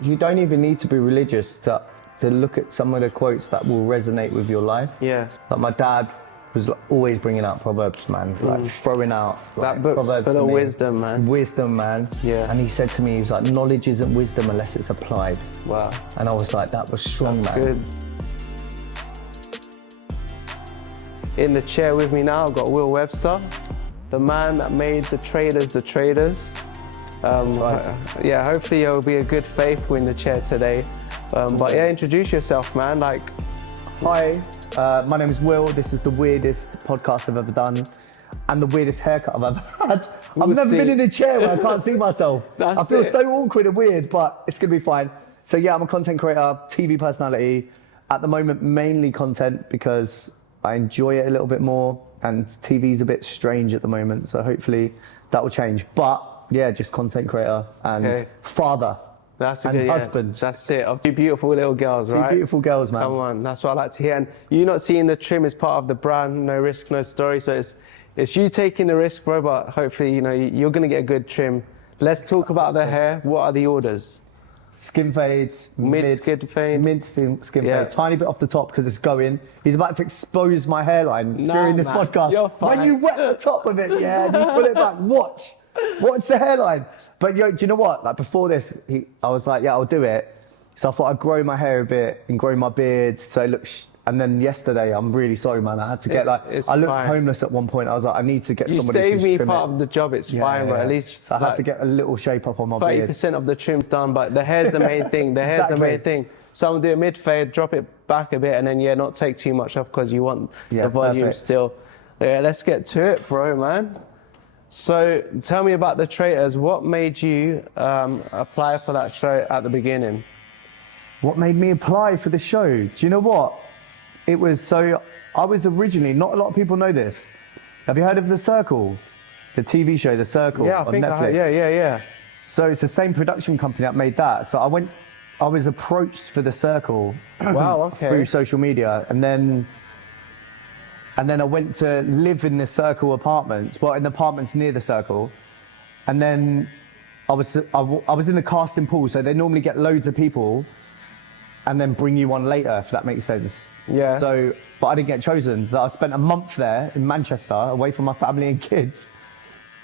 you don't even need to be religious to look at some of the quotes that will resonate with your life. Yeah. Like my dad was always bringing out Proverbs, man. Like throwing out That book's Proverbs full to of me. wisdom, man. Wisdom, man. Yeah. And he said to me, he was like, knowledge isn't wisdom unless it's applied. Wow. And I was like, that was strong, That's man. good. In the chair with me now, I've got Will Webster, the man that made the Traitors. Yeah, hopefully you'll be a good faithful in the chair today. But yeah, introduce yourself, man. Like, hi, my name is Will. This is the weirdest podcast I've ever done, and the weirdest haircut I've ever had. I've never been in a chair where I can't see myself. I feel so awkward and weird, but it's gonna be fine. So yeah, I'm a content creator, TV personality. At the moment, mainly content because I enjoy it a little bit more, and TV's a bit strange at the moment. So hopefully that will change. But yeah, just content creator and father. That's a and good husband. Yeah, that's it. Of two beautiful little girls, right? Two beautiful girls, man. Come on, that's what I like to hear. And you not seeing the trim is part of the brand, no risk, no story. So it's you taking the risk, bro. But hopefully, you know, you're gonna get a good trim. Let's talk about the hair. What are the orders? Skin fades, mid skin fade, mid skin fade, tiny bit off the top because it's going. He's about to expose my hairline during this podcast. You're fine. When you wet the top of it, yeah, and you pull it back, watch the hairline. But do you know what? Like before this, I was like, yeah, I'll do it. So I thought I'd grow my hair a bit and grow my beard so it looks. And then yesterday, I'm really sorry, man. I had to get I looked homeless at one point. I was like, I need to get somebody to You saved me trim part it. of the job. It's fine, but at least so I had to get a little shape up on my beard. 30% of the trim's done, but the hair's the main thing. The hair's the main thing. Some do a mid fade, drop it back a bit, and then not take too much off because you want the volume still. Yeah, let's get to it, bro, man. So tell me about the Traitors. What made you apply for that show at the beginning? What made me apply for the show? Do you know what? It was I was originally, not a lot of people know this. Have you heard of The Circle? The TV show, The Circle on Netflix? Yeah. So it's the same production company that made that. So I was approached for The Circle through social media. And then I went to live in the Circle apartments, in the apartments near The Circle. And then I was in the casting pool, so they normally get loads of people and then bring you on later, if that makes sense. Yeah. So, but I didn't get chosen. So I spent a month there in Manchester, away from my family and kids.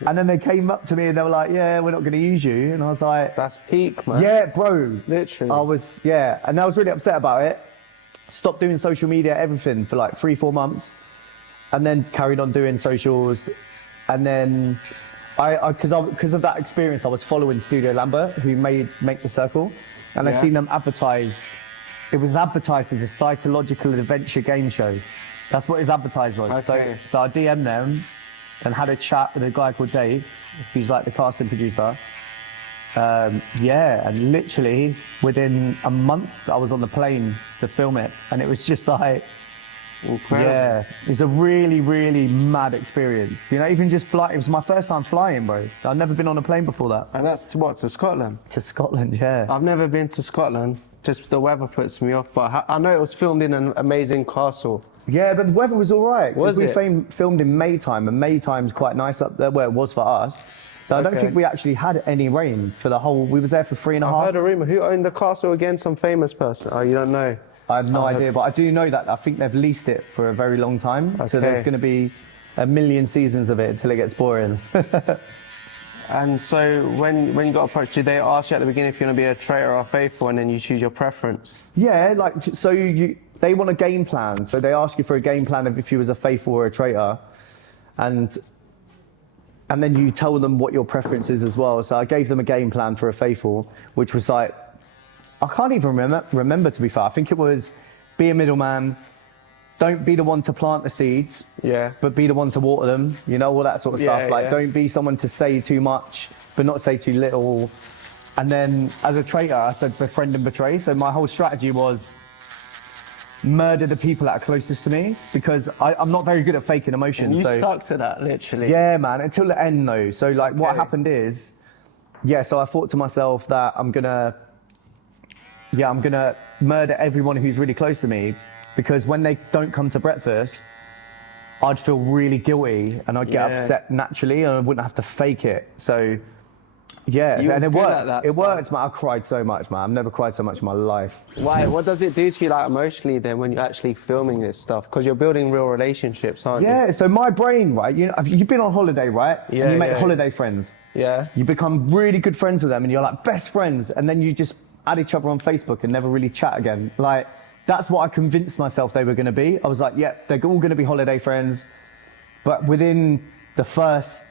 And then they came up to me and they were like, yeah, we're not going to use you. And I was like... That's peak, man. Yeah, bro. Literally. And I was really upset about it. Stopped doing social media, everything, for like 3-4 months. And then carried on doing socials. And then, because of that experience, I was following Studio Lambert, who make The Circle. And I seen them advertise. It was advertised as a psychological adventure game show. That's what it was advertised as. Okay. So I DM'd them and had a chat with a guy called Dave, who's like the casting producer. And literally within a month, I was on the plane to film it. And it was just like, incredible. It's a really, really mad experience. You know, even just flying, it was my first time flying, bro. I'd never been on a plane before that. And that's to Scotland? To Scotland, yeah. I've never been to Scotland. Just the weather puts me off, but I know it was filmed in an amazing castle. Yeah, but the weather was all right. Was it? We filmed in May time, and May time's quite nice up there where it was for us. So I don't think we actually had any rain for the whole, we was there for 3.5. I heard a rumour. Who owned the castle again? Some famous person? Oh, you don't know? I have no idea, but I do know that I think they've leased it for a very long time. So there's going to be a million seasons of it until it gets boring. And so when you got approached, did they ask you at the beginning if you're going to be a traitor or faithful, and then you choose your preference? Yeah, they want a game plan. So they ask you for a game plan of if you was a faithful or a traitor. And then you tell them what your preference is as well. So I gave them a game plan for a faithful, which was like, I can't even remember to be fair. I think it was be a middleman, don't be the one to plant the seeds, but be the one to water them, you know, all that sort of stuff. Like, don't be someone to say too much, but not say too little. And then as a traitor, I said befriend and betray. So my whole strategy was murder the people that are closest to me, because I'm not very good at faking emotions. And you stuck to that, literally. Yeah, man, until the end though. So like what happened is, so I thought to myself that I'm gonna murder everyone who's really close to me, because when they don't come to breakfast, I'd feel really guilty and I'd get upset naturally and I wouldn't have to fake it. So Yeah, You and was it good at worked. that It stuff. worked, man. I cried so much, man. I've never cried so much in my life. Why? What does it do to you, like emotionally, then, when you're actually filming this stuff? Because you're building real relationships, aren't you? Yeah, so my brain, right? You've been on holiday, right? Yeah, And you make yeah. holiday friends. Yeah. You become really good friends with them, and you're like best friends, and then you just add each other on Facebook and never really chat again. Like, that's what I convinced myself they were going to be. I was like, yeah, they're all going to be holiday friends. But within the first,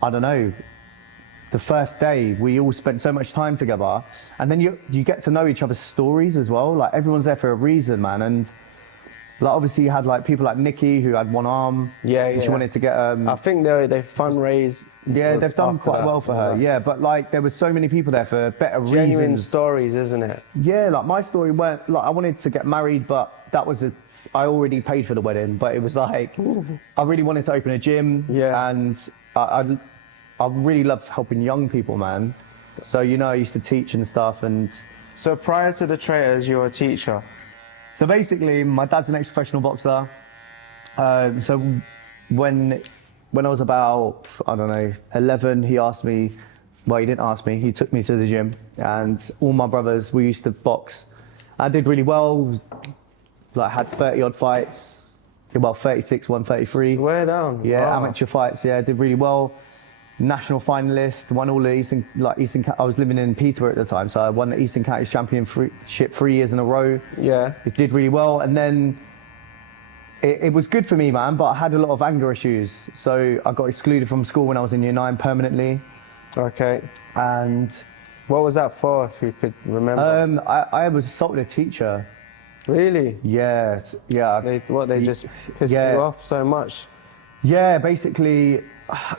I don't know, the first day, we all spent so much time together, and then you get to know each other's stories as well. Like, everyone's there for a reason, man. And like, obviously you had like people like Nikki who had one arm. Yeah, and she yeah. wanted to get I think they fundraised. yeah, they've done after quite that, well for her. Yeah, but like there were so many people there for better Genuine reasons. stories, isn't it? Yeah, like my story weren't like I wanted to get married, but that was I already paid for the wedding. But it was like I really wanted to open a gym. Yeah. And I really love helping young people, man. So I used to teach and stuff. And So prior to the Traitors, you were a teacher. so basically, my dad's an ex-professional boxer. So when I was about, I don't know, 11, he asked me, well, he didn't ask me, he took me to the gym, and all my brothers, we used to box. I did really well, like had 30 odd fights, well, 36, 133. Swear down. Yeah, Wow. amateur fights, yeah, did really well. National finalist, won all the I was living in Peterborough at the time, so I won the Eastern Counties Championship 3 years in a row. Yeah. It did really well, and then it was good for me, man, but I had a lot of anger issues. So I got excluded from school when I was in year 9 permanently. Okay. And What was that for, if you could remember? I was assaulted a teacher. Really? Yes, yeah. They just pissed Yeah. you off so much? Yeah, basically,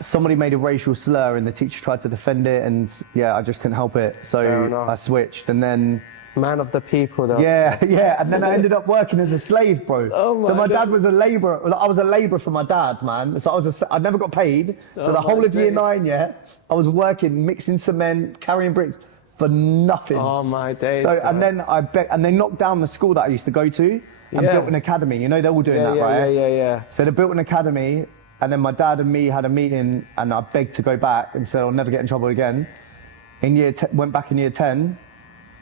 somebody made a racial slur and the teacher tried to defend it, and yeah, I just couldn't help it. Fair So enough. I switched, and then Man of the people, though. yeah, and then I ended up working as a slave, bro. Oh So my my dad God. was a labourer. I was a labourer for my dad, man. So I never got paid. So Oh the whole my of year days. 9, yeah, I was working, mixing cement, carrying bricks for nothing. Oh my days. So man. and then and they knocked down the school that I used to go to and Yeah. built an academy. You know, they're all doing yeah, that, yeah, right? yeah. So they built an academy, and then my dad and me had a meeting, and I begged to go back and said I'll never get in trouble again. Went back in year 10,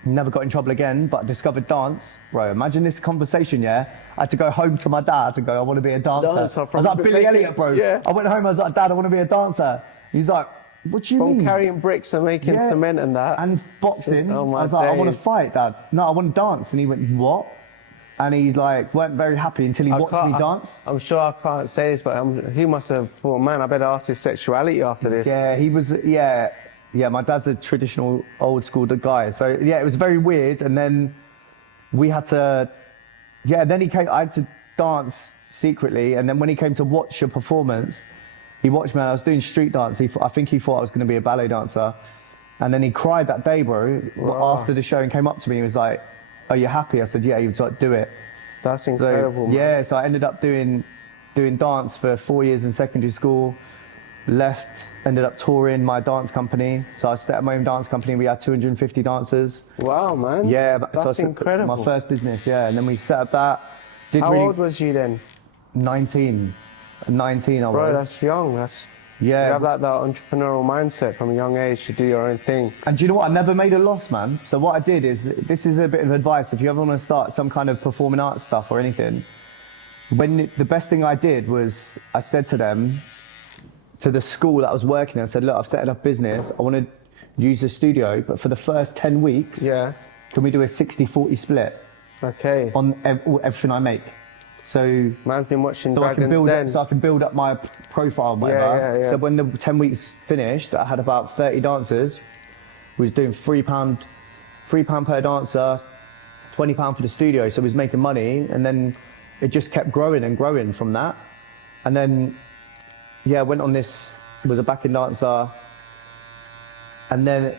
never got in trouble again, but discovered dance. Bro, imagine this conversation, yeah? I had to go home to my dad and go, I want to be a dancer. Dancer I from was like the Billy beginning, Elliot, bro. yeah. I went home, I was like, Dad, I want to be a dancer. He's like, what do you From mean? carrying bricks and making Yeah. cement and that. And boxing. Oh my I was like, I want to days. fight, Dad. No, I want to dance. And he went, what? And he like weren't very happy until he watched me dance. I'm sure I can't say this, but he must have thought, man, I better ask his sexuality after this. Yeah, he was. Yeah, my dad's a traditional old school guy. So yeah, it was very weird. And then we had to. Yeah, then he came. I had to dance secretly. And then when he came to watch a performance, he watched me. And I was doing street dance. I think he thought I was going to be a ballet dancer. And then he cried that day, bro. Wow. After the show, and came up to me. He was like, "Are you happy?" I said, "Yeah." He was like, "Do it." That's incredible. So, yeah, so I ended up doing dance for 4 years in secondary school. Left, ended up touring my dance company. So I set up my own dance company. We had 250 dancers. Wow, man. Yeah, that's so I set incredible. My first business, yeah, and then we set up that. How old was you then? 19. 19 I Bro, was. that's young. That's Yeah. You have that entrepreneurial mindset from a young age to do your own thing. And do you know what? I never made a loss, man. So what I did is, this is a bit of advice. If you ever want to start some kind of performing arts stuff or anything, the best thing I did was I said to them, to the school that I was working at, I said, look, I've set up business. I want to use the studio, but for the first 10 weeks, Yeah. can we do a 60-40 split Okay. on everything I make? So Man's been watching I can Dragon's Den. so I can build up my profile and whatever. Yeah, yeah. So when the 10 weeks finished, I had about 30 dancers. We was doing £3 per dancer, £20 for the studio. So we was making money, and then it just kept growing and growing from that. And then, yeah, went on this, was a backing dancer. And then,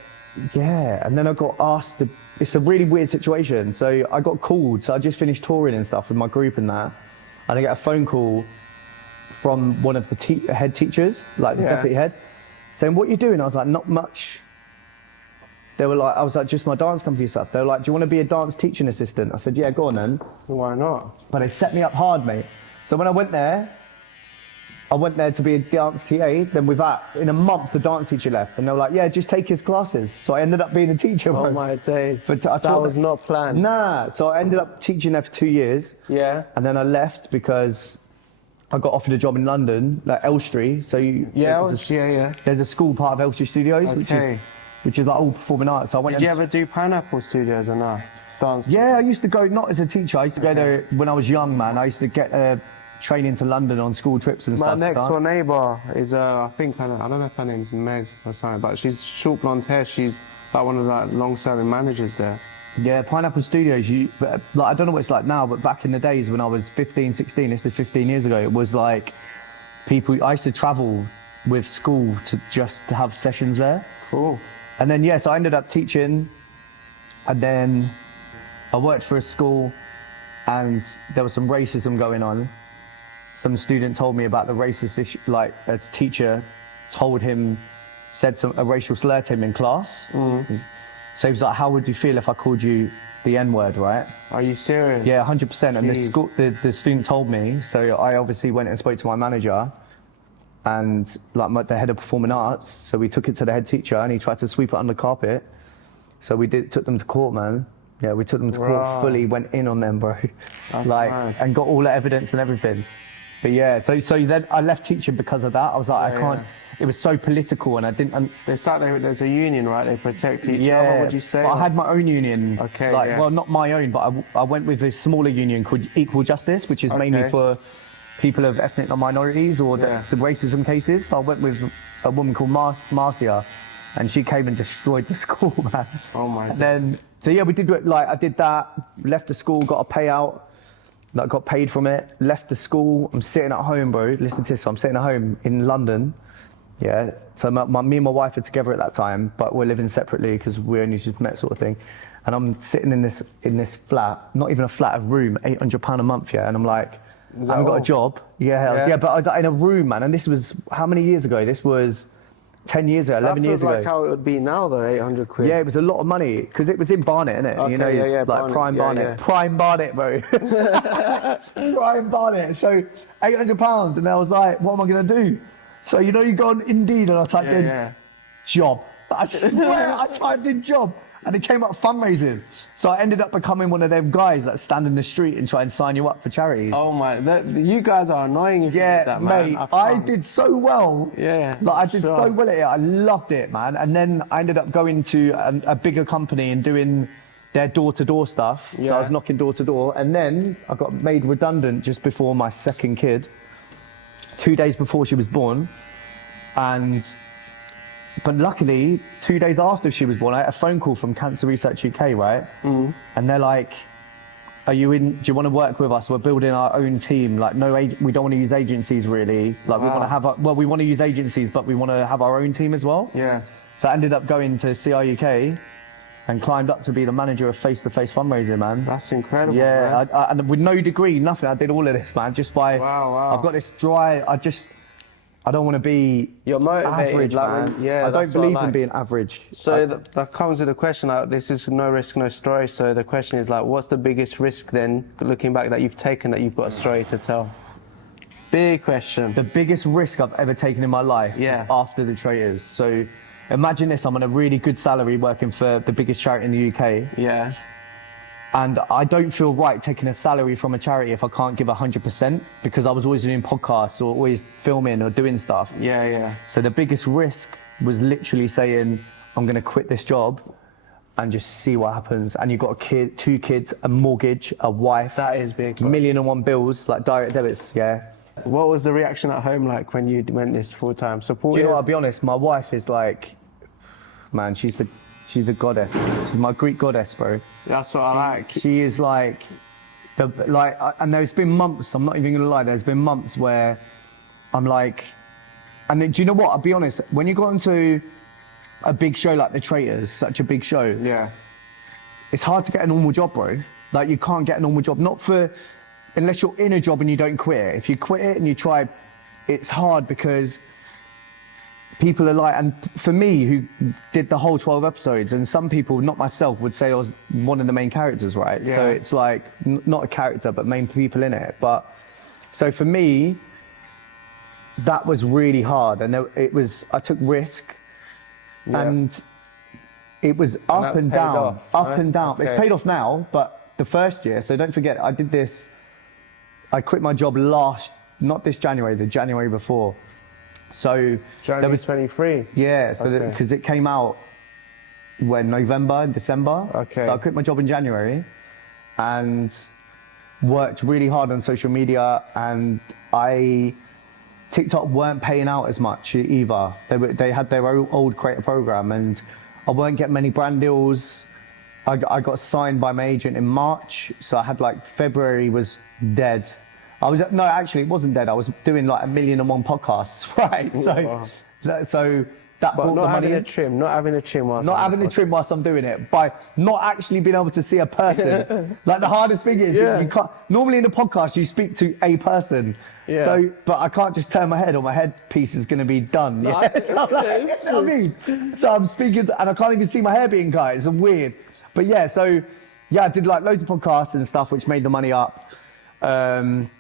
yeah, and then I got asked it's a really weird situation. So I got called, so I just finished touring and stuff with my group and that. And I get a phone call from one of the head teachers, like the Yeah. deputy head, saying, what you doing? I was like, not much. They were like, I was like, just my dance company stuff. They were like, do you want to be a dance teaching assistant? I said, yeah, go on then. Why not? But they set me up hard, mate. So when I went there, I went there to be a dance TA. Then with that, in a month, the dance teacher left, and they were like, "Yeah, just take his classes." So I ended up being a teacher. Oh bro. my days. But That was not planned. Nah. So I ended up teaching there for 2 years. Yeah. And then I left because I got offered a job in London, like Elstree. So there's a school part of Elstree Studios, which is like all performing arts. So I went. Did you ever do Pineapple Studios or not? Dance. Yeah, I used to go, not as a teacher. I used to go there when I was young, man. I used to get training to London on school trips and stuff. My next door neighbour is, I think, I don't know if her name's Meg or something, but she's short blonde hair. She's like one of the long-serving managers there. Yeah, Pineapple Studios, I don't know what it's like now, but back in the days when I was 15, 16, this is 15 years ago, it was like I used to travel with school to just have sessions there. Cool. And then, so I ended up teaching, and then I worked for a school, and there was some racism going on. Some student told me about the racist issue, like a teacher said a racial slur to him in class. So he was like, "How would you feel if I called you the N-word, right?" Are you serious? Yeah, 100%. And the student told me, so I obviously went and spoke to my manager and like the head of performing arts. So we took it to the head teacher and he tried to sweep it under the carpet. So we took them to court, man. Yeah, we took them to court fully, went in on them, bro. And got all the evidence and everything. But yeah, so then I left teaching because of that. I was like, I can't. It was so political, and I didn't. There's a union, right? They protect each other. What would you say? But I had my own union. Okay. Well, not my own, but I went with a smaller union called Equal Justice, which is mainly for people of ethnic minorities or the racism cases. So I went with a woman called Marcia, and she came and destroyed the school, man. Oh my. And then, we did I did that. Left the school, got a payout. That got paid from it, left the school. I'm sitting at home, bro. Listen to this. I'm sitting at home in London. Yeah. So me and my wife are together at that time, but we're living separately because we only just met, sort of thing. And I'm sitting in this flat, not even a flat, a room, £800 a month. Yeah. And I'm like, I haven't got a job. Yeah. But I was in a room, man. And this was how many years ago? This was 10 years ago, 11 years ago. That feels like how it would be now, though, 800 quid. Yeah, it was a lot of money, because it was in Barnet, innit? Okay, like Barnet, prime Barnet. Prime Barnet, bro. Prime Barnet. So, £800, and I was like, what am I going to do? So, you go on Indeed, and I typed in job. I swear, I typed in job. And it came up fundraising. So I ended up becoming one of them guys that stand in the street and try and sign you up for charities. Oh my, you guys are annoying if you did that, man. Mate, I did so well. Yeah. I did so well at it. I loved it, man. And then I ended up going to a bigger company and doing their door-to-door stuff. So I was knocking door to door. And then I got made redundant just before my second kid, 2 days before she was born. But luckily, 2 days after she was born, I had a phone call from Cancer Research UK, right? And they're like, do you want to work with us? We're building our own team. Like, we don't want to use agencies, really. Like, we want to have, we want to use agencies, but we want to have our own team as well. Yeah. So I ended up going to CR UK and climbed up to be the manager of face-to-face fundraising, man. That's incredible, yeah, man. And with no degree, nothing. I did all of this, man, just by, I've got this drive. I don't want to be average, man. I don't believe in being average. So that comes with a question. Like, this is no risk, no story. So the question is, like, what's the biggest risk then, looking back, that you've taken, that you've got a story to tell? Big question. The biggest risk I've ever taken in my life was after the Traitors. So imagine this, I'm on a really good salary working for the biggest charity in the UK. Yeah. And I don't feel right taking a salary from a charity if I can't give 100%, because I was always doing podcasts or always filming or doing stuff. Yeah. So the biggest risk was literally saying, I'm going to quit this job and just see what happens. And you've got a kid, 2 kids, a mortgage, a wife. That is big. $1,000,001 bills, like direct debits, What was the reaction at home like when you went this full-time? Supportive? Do you know what, I'll be honest, my wife is like, man, she's a goddess. She's my Greek goddess, bro. That's what I like. She is like, and there's been months, I'm not even gonna lie, there's been months where I'm like, and then, do you know what, I'll be honest, when you got into a big show like the Traitors, such a big show, it's hard to get a normal job, bro. Like, you can't get a normal job, unless you're in a job and you don't quit. If you quit it and you try, it's hard, because people are like, and for me, who did the whole 12 episodes, and some people, not myself, would say I was one of the main characters, right? So it's like, not a character, but main people in it. But, so for me, that was really hard, and I took risk, and it was up and down, and down. Okay. It's paid off now, but the first year, so don't forget, I did this. I quit my job not this January, the January before. So January there was 23. Yeah, so because it came out November, December. Okay. So I quit my job in January, and worked really hard on social media, and TikTok weren't paying out as much either. They had their old creator program, and I weren't getting many brand deals. I got signed by my agent in March, so I had February was dead. Actually it wasn't dead. I was doing 1,000,001 podcasts, right? So that brought the money in. Not having a trim whilst I'm doing it, by not actually being able to see a person. The hardest thing is you can't. Normally in a podcast you speak to a person. Yeah. So, but I can't just turn my head, or my headpiece is going to be done. Yeah. So, you know what I mean? So I'm speaking, and I can't even see my hair being cut. It's weird. But yeah, so I did loads of podcasts and stuff, which made the money up. Then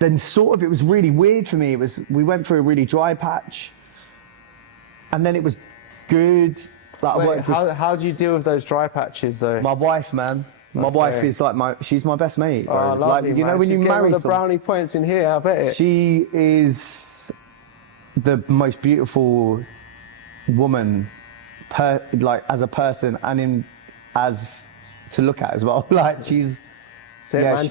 it was really weird for me. We went through a really dry patch. And then it was good. How do you deal with those dry patches though? My wife, man. My wife is she's my best mate. Bro. Oh, lovely, you know, when she's you marry the brownie points in here, I bet it. She is the most beautiful woman, as a person, and as to look at as well. She's.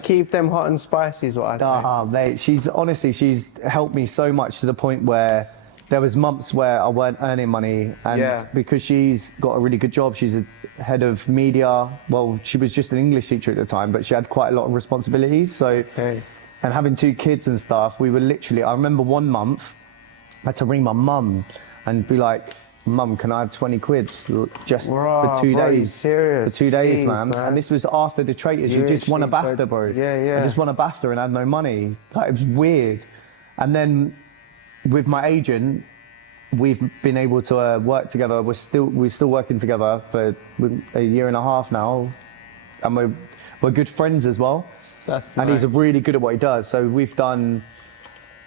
Keep them hot and spicy is what I say. Mate, she's helped me so much, to the point where there was months where I weren't earning money, and because she's got a really good job, she's a head of media. Well, she was just an English teacher at the time, but she had quite a lot of responsibilities. So, and having 2 kids and stuff, we were literally. I remember one month, I had to ring my mum and be like, "Mum, can I have 20 quid just for 2 days?" Serious? For 2 days, Jeez, man. And this was after the Traitors. You just won a BAFTA, bro. Yeah. I just won a BAFTA and had no money. It was weird. And then with my agent, we've been able to work together. We're still working together for a year and a half now, and we're good friends as well. And he's really good at what he does. So we've done.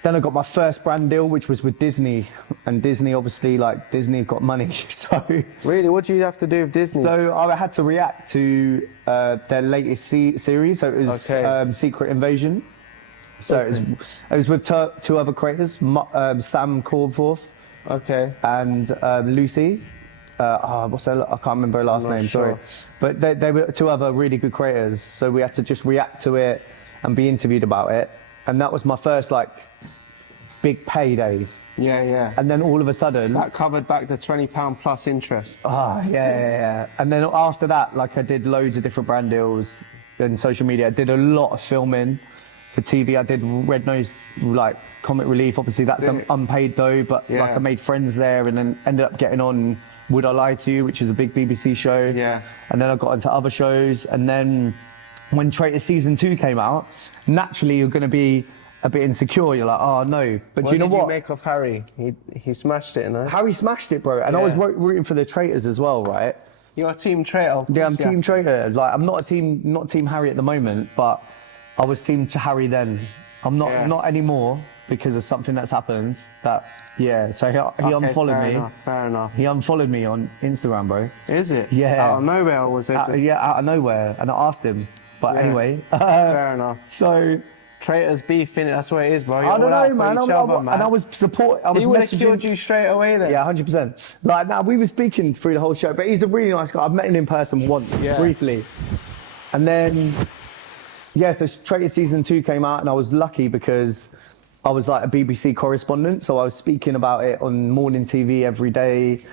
Then I got my first brand deal, which was with Disney, and Disney obviously Disney have got money. So really, what do you have to do with Disney? So I had to react to their latest series. So it was Secret Invasion. So it was with 2 other creators, Sam Cornforth, and Lucy. What's her? I can't remember her last name. Sure. Sorry, but they were 2 other really good creators. So we had to just react to it and be interviewed about it, and that was my first big payday. Yeah. And then all of a sudden, that covered back the £20 plus interest. Yeah. And then after that, I did loads of different brand deals in social media. I did a lot of filming for TV. I did Red Nose, comic relief. Obviously, that's unpaid though. But I made friends there, and then ended up getting on Would I Lie to You, which is a big BBC show. Yeah. And then I got into other shows. And then when Traitors season 2 came out, naturally you're going to be a bit insecure. You're like, oh no. But do you know what? What did you make of Harry? He smashed it, no? Harry smashed it, bro. And I was rooting for the Traitors as well, right? You're a team Traitor. Yeah, I'm team Traitor. I'm not team Harry at the moment, but I was team to Harry then. I'm not anymore, because of something that's happened. So he unfollowed me. Fair enough. He unfollowed me on Instagram, bro. Is it? Yeah. Out of nowhere, or was it? Out of nowhere. And I asked him. But anyway. Fair enough. So Traitors beef, innit? That's what it is, bro. I don't know, man. And I was messaging. He would have killed you straight away then. Yeah, 100%. We were speaking through the whole show, but he's a really nice guy. I've met him in person once, briefly. And then, so Traitors season 2 came out, and I was lucky because I was a BBC correspondent, so I was speaking about it on morning TV every day.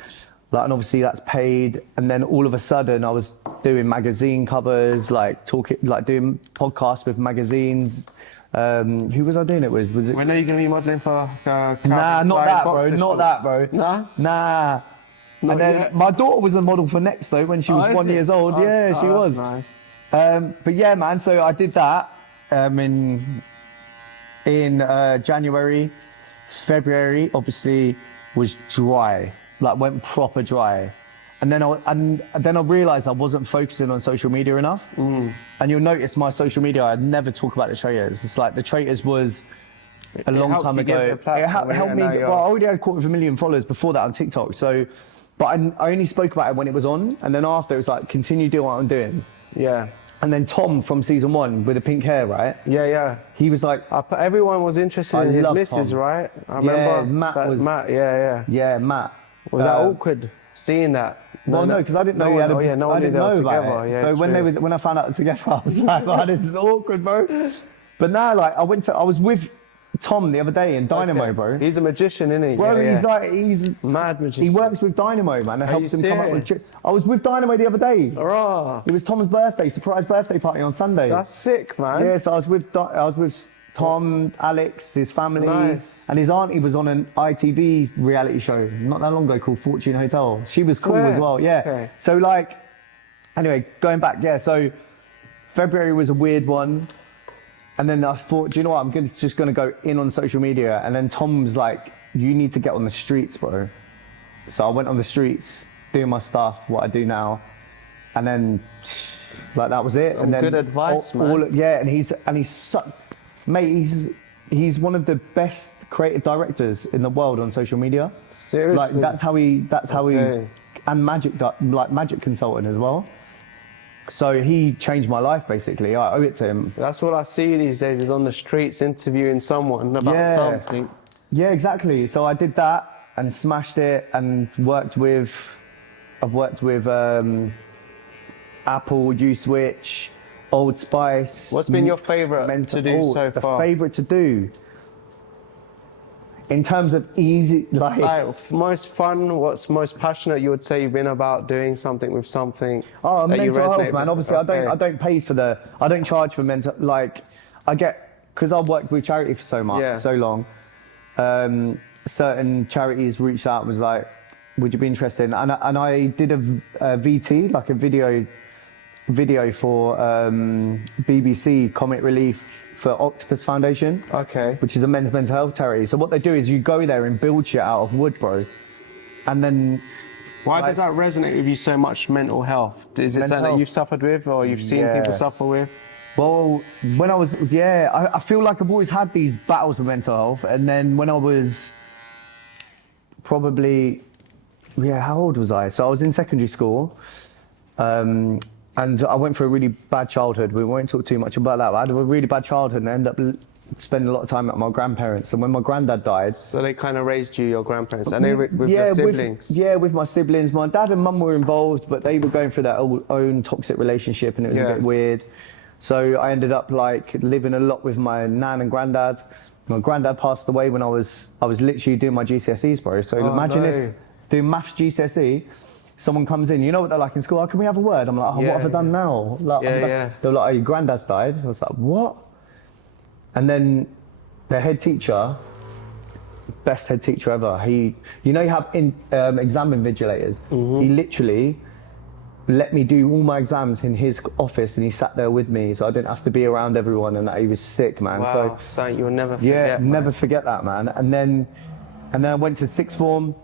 And obviously that's paid. And then all of a sudden I was doing magazine covers, doing podcasts with magazines. Who was I doing it with? Was it? When are you going to be modelling for? Nah, not that, bro. Not that, bro. Nah. And then my daughter was a model for Next though when she was 1 year old. She was. Nice. But yeah, man. So I did that in January. February obviously was dry. Went proper dry. And then I realised I wasn't focusing on social media enough. And you'll notice my social media, I'd never talk about the Traitors. It's the Traitors was a long helped time you get ago. the platform, It helped me. now you're- Well, I already had 250,000 followers before that on TikTok. So, but I only spoke about it when it was on, and then after it was like, continue doing what I'm doing. Yeah. And then Tom from season 1 with the pink hair, right? Yeah. He was like, Everyone was interested I in his love missus, Tom. right? I Yeah, remember Matt. Yeah. yeah, Matt. Was that awkward seeing that? Well, no, because I didn't know you had a. no I one knew didn't they were know about together. it. Yeah, So when I found out together, I was like, "Oh, this is awkward, bro." But now, like, I was with Tom the other day in Dynamo, Okay. bro. He's a magician, isn't he? Bro, Yeah, he's mad magician. he works with Dynamo, man, and helps him come up with. serious? I was with Dynamo the other day. Hurrah. It was Tom's birthday, surprise birthday party on Sunday. That's sick, man. Yeah, so I was with Tom, Alex, his family, Nice. and his auntie was on an ITV reality show not that long ago called Fortune Hotel. She was cool Swear. as well, yeah. Okay. So like, anyway, going back, yeah. So February was a weird one, and then I thought, do you know what? Just gonna go in on social media, and then Tom was like, "You need to get on the streets, bro." So I went on the streets, doing my stuff, what I do now, and then like that was it. And then good advice, man. Yeah, and he's mate, he's one of the best creative directors in the world on social media. Seriously? Like that's how he, Okay. and magic consultant as well. So he changed my life basically. I owe it to him. That's what I see these days, is on the streets interviewing someone about Yeah. something. Yeah, exactly. So I did that and smashed it, and I've worked with Apple, U-Switch, Old Spice. What's been your favourite to do so the far? favourite to do? In terms of easy, Like, most fun, what's most passionate you would say you've been about doing something with something oh, that you mental resonate health, man. with? Obviously, Okay. I don't pay for I don't charge for mental, like, I get, because I've worked with charity for so long, certain charities reached out and was like, would you be interested? And I did a VT, like a video for BBC Comic Relief for Octopus Foundation. Okay. Which is a men's mental health charity. So what they do is you go there and build shit out of wood, bro. And then... Why does that resonate with you so much, mental health? Is it Mental something that health. you've suffered with, or you've seen Yeah. people suffer with? Well, when I was... Yeah, I feel like I've always had these battles with mental health. And then when I was probably... Yeah, how old was I? So I was in secondary school. And I went through a really bad childhood. We won't talk too much about that. But I had a really bad childhood and I ended up spending a lot of time at my grandparents. And when my granddad died... So they kind of raised you, your grandparents, and they with your siblings? With my siblings. My dad and mum were involved, but they were going through their own toxic relationship and it was a bit weird. So I ended up like living a lot with my nan and granddad. My granddad passed away when I was literally doing my GCSEs, bro. So imagine this, doing maths GCSE. Someone comes in, you know what they're like in school? Oh, can we have a word? I'm like, what have I done now? Like, They're like, oh, your granddad's died. I was like, what? And then the head teacher, best head teacher ever. You have exam invigilators. He literally let me do all my exams in his office, and he sat there with me, so I didn't have to be around everyone. And that he was sick, man. Wow, so you'll never forget. Never forget that, man. And then I went to sixth form.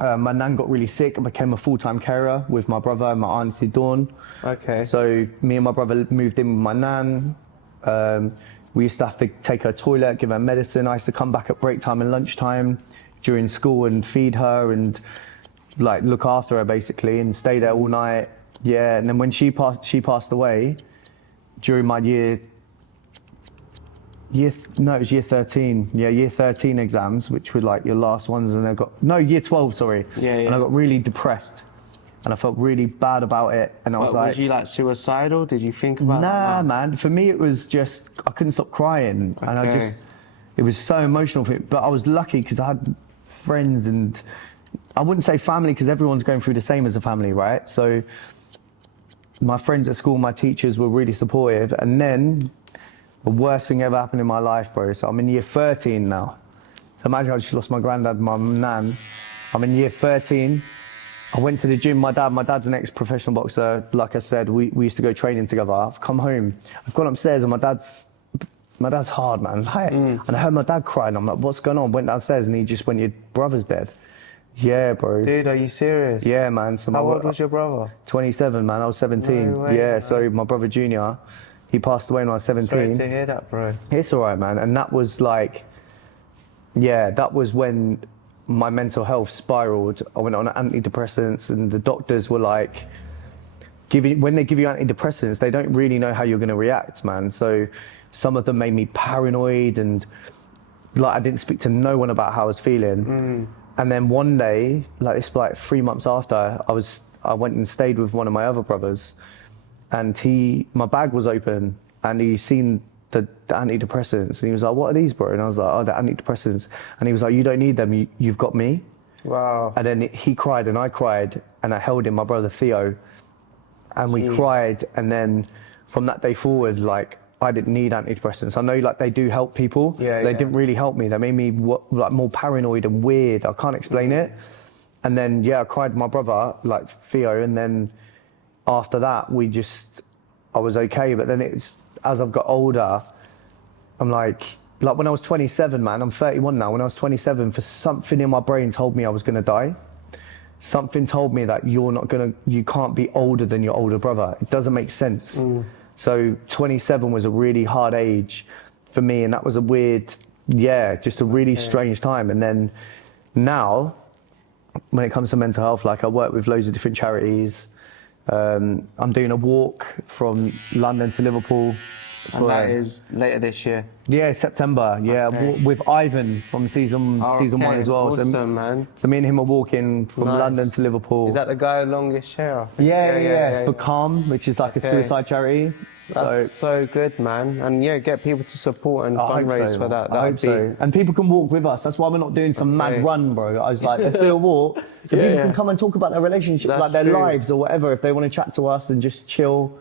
My nan got really sick and became a full-time carer with my brother and my auntie Dawn. Okay. So me and my brother moved in with my nan. We used to have to take her toilet, give her medicine. I used to come back at break time and lunchtime during school and feed her and like look after her basically and stay there all night. Yeah, and then when she passed away during my year 13. Yeah, year 13 exams, which were like your last ones, and year 12, sorry. Yeah. And I got really depressed, and I felt really bad about it. And I was like, was you like suicidal? Did you think about that? Nah, man. For me, it was just I couldn't stop crying, and it was so emotional for me. But I was lucky because I had friends, and I wouldn't say family because everyone's going through the same as a family, right? So my friends at school, my teachers were really supportive, and then. The worst thing ever happened in my life, bro. So I'm in year 13 now. So imagine I just lost my granddad, my nan. I'm in year 13. I went to the gym. My dad's an ex-professional boxer. Like I said, we used to go training together. I've come home. I've gone upstairs and my dad's hard, man. And I heard my dad crying. I'm like, what's going on? Went downstairs and he just went, your brother's dead. Yeah, bro. Dude, are you serious? Yeah, man. So how old was your brother? 27, man. I was 17. No way, yeah, man. so my brother Junior, he passed away when I was 17. Sorry to hear that, bro. It's all right, man. And that was like, yeah, that was when my mental health spiraled. I went on antidepressants, and the doctors were like, when they give you antidepressants, they don't really know how you're going to react, man. So some of them made me paranoid, and like I didn't speak to no one about how I was feeling. And then one day, like it's like 3 months after, I went and stayed with one of my other brothers, and my bag was open, and he seen the antidepressants, and he was like, "What are these, bro?" And I was like, "Oh, the antidepressants." And he was like, "You don't need them. You've got me." Wow. And then he cried, and I cried, and I held him, my brother Theo, and we cried. And then from that day forward, like I didn't need antidepressants. I know like they do help people. They didn't really help me. They made me like more paranoid and weird. I can't explain it. And then I cried with my brother, like Theo, and then after that I was okay. But then as I've got older, I'm like when I was 27, man, I'm 31 now. When I was 27, for something in my brain told me I was gonna die. Something told me that you can't be older than your older brother. It doesn't make sense. So 27 was a really hard age for me, and that was a weird, just a really strange time. And then now, when it comes to mental health, like I work with loads of different charities. I'm doing a walk from London to Liverpool. And that is later this year? Yeah, September. Yeah, with Ivan from season 1 as well. Awesome, man. So me and him are walking from London to Liverpool. Is that the guy with longest hair? Yeah. For Calm, which is like a suicide charity. That's so good, man. And get people to support and fundraise for that. I hope so. And people can walk with us. That's why we're not doing some mad run, bro. I was like, let's do a walk. So people can come and talk about their relationship, like their lives or whatever, if they want to chat to us and just chill.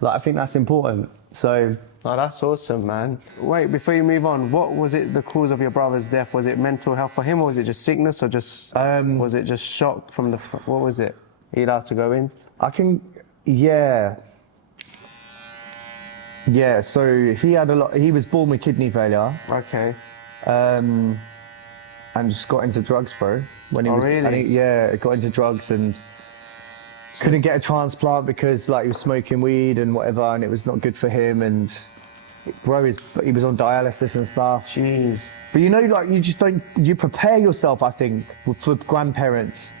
Like, I think that's important. So. Oh, that's awesome, man. Wait, before you move on, what was it the cause of your brother's death? Was it mental health for him, or was it just sickness, or just was it just shock from what was it? Are you allowed to go in? Yeah, so he was born with kidney failure. Okay. And just got into drugs, bro. When he was, really? Got into drugs and couldn't get a transplant because like he was smoking weed and whatever, and it was not good for him. And bro, he was on dialysis and stuff. Jeez. But you know, like you prepare yourself, I think, for grandparents.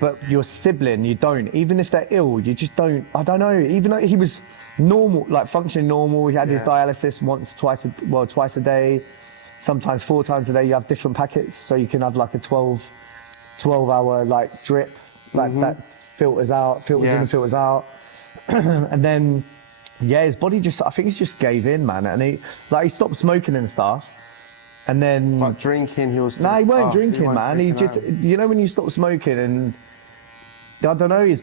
But your sibling, you don't. Even if they're ill, you just don't. I don't know. Even though he was normal, like functioning normal, he had his dialysis twice a day, sometimes 4 times a day. You have different packets, so you can have like a 12-hour like drip, like that filters in and filters out. And then his body I think he just gave in, man. And he stopped smoking and stuff. And then but drinking, he was still, he weren't drinking, man. He just, you know, when you stop smoking, and I don't know, his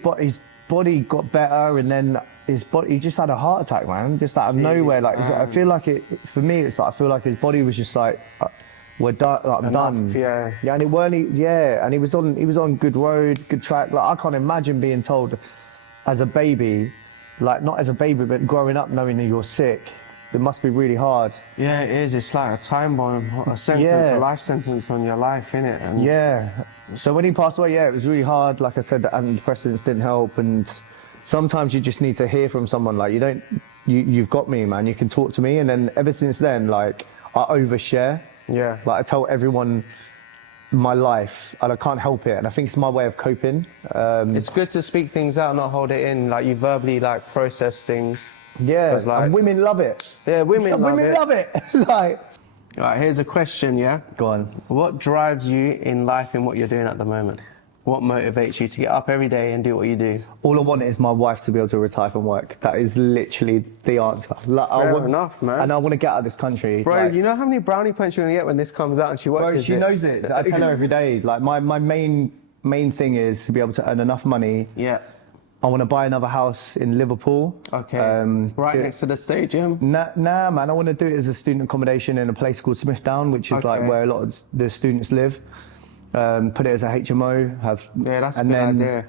body got better, and then he just had a heart attack, man, just out of nowhere. Like I feel like for me, it's like I feel like his body was just like, we're done, like, I'm done. And it weren't. And he was on good road, good track. Like I can't imagine being told as a baby, like not as a baby, but growing up knowing that you're sick. It must be really hard. Yeah, it is. It's like a time bomb, a sentence, a life sentence on your life, innit? And So when he passed away, it was really hard. Like I said, the antidepressants didn't help, and sometimes you just need to hear from someone. Like you've got me, man. You can talk to me. And then ever since then, like I overshare. Yeah. Like I tell everyone my life, and I can't help it. And I think it's my way of coping. It's good to speak things out, not hold it in. Like you verbally like process things. Yeah, like, and women love it. Yeah, women love it. Like, all right, here's a question, Go on. What drives you in life in what you're doing at the moment? What motivates you to get up every day and do what you do? All I want is my wife to be able to retire from work. That is literally the answer. Like, Fair enough, man. And I want to get out of this country. Bro, you know how many brownie points you're going to get when this comes out and she watches she knows it. I tell her every day. Like, my main thing is to be able to earn enough money. Yeah. I want to buy another house in Liverpool. Okay. Right next to the stadium? Nah, man. I want to do it as a student accommodation in a place called Smithdown, which is like where a lot of the students live. Put it as a HMO. That's a good idea.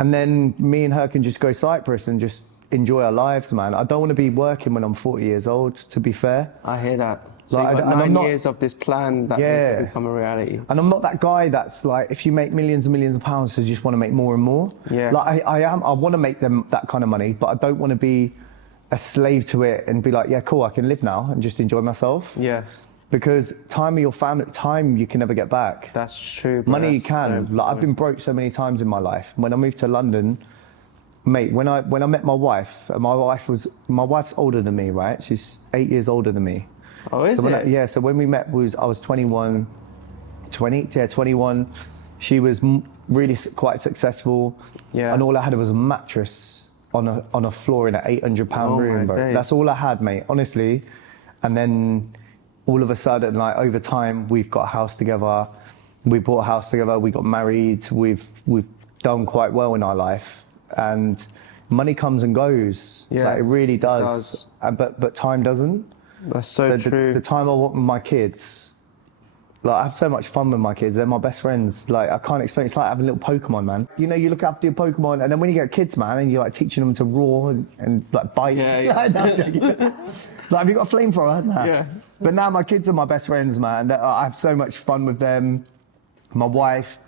And then me and her can just go Cyprus and just enjoy our lives, man. I don't want to be working when I'm 40 years old, to be fair. I hear that. So you've got 9 years of this plan that needs to become a reality. And I'm not that guy that's like, if you make millions and millions of pounds, so you just want to make more and more. Yeah. Like I want to make them that kind of money, but I don't want to be a slave to it and be like, yeah, cool, I can live now and just enjoy myself. Yeah. because time of your family, time you can never get back. That's true. Bro. Money you That's can. so Like I've been broke so many times in my life. When I moved to London, mate, when I met my wife, and my wife's older than me, right? She's 8 years older than me. Oh, is it? So when we met, I was 21. She was really quite successful. Yeah. And all I had was a mattress on a floor in an £800 room, bro. Days. That's all I had, mate, honestly. And then all of a sudden, like over time, we've got a house together. We bought a house together. We got married. We've done quite well in our life, and money comes and goes. Yeah, like, it really does. But time doesn't. That's so true. The time I want with my kids, like I have so much fun with my kids. They're my best friends. Like I can't explain. It's like having a little Pokemon, man. You know, you look after your Pokemon, and then when you get kids, man, and you're like teaching them to roar and like bite. Yeah. No, I'm joking. Like, have you got a flamethrower? No. Yeah. But now my kids are my best friends, man. I have so much fun with them. My wife.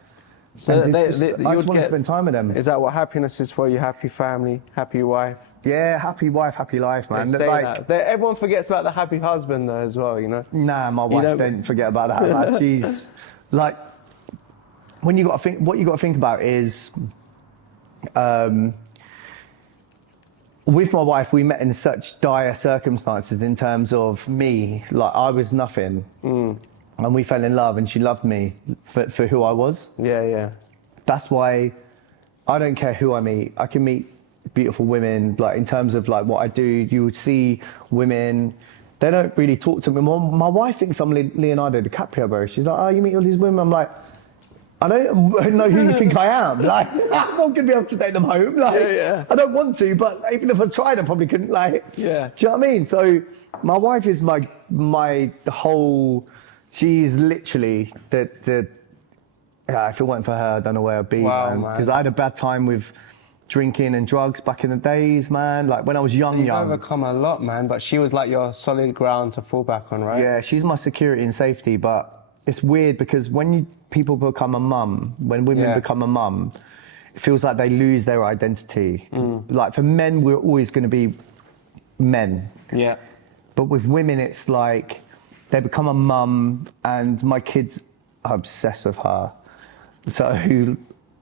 So I just want to spend time with them. Is that what happiness is for you? Happy family, happy wife. Yeah, happy wife, happy life, man. They say that. Everyone forgets about the happy husband though as well, you know. Nah, my wife don't forget about that. Man. She's like, what you got to think about is, with my wife, we met in such dire circumstances in terms of me. Like I was nothing, and we fell in love, and she loved me for who I was. Yeah. That's why I don't care who I meet. I can meet beautiful women. Like in terms of like what I do, you would see women. They don't really talk to me. My wife thinks I'm Leonardo DiCaprio, bro. She's like, oh, you meet all these women. I'm like, I don't know who you think I am. Like, I'm not going to be able to take them home. Like, I don't want to, but even if I tried, I probably couldn't. Like, do you know what I mean? So, my wife is my whole. She's literally the. Yeah, if it weren't for her, I don't know where I'd be, man. Because I had a bad time with drinking and drugs back in the days, man. Like when I was young. You've overcome a lot, man. But she was like your solid ground to fall back on, right? Yeah, she's my security and safety, but it's weird because when people become a mum, when women become a mum, it feels like they lose their identity. Like for men, we're always going to be men. Yeah. But with women, it's like they become a mum, and my kids are obsessed with her. So,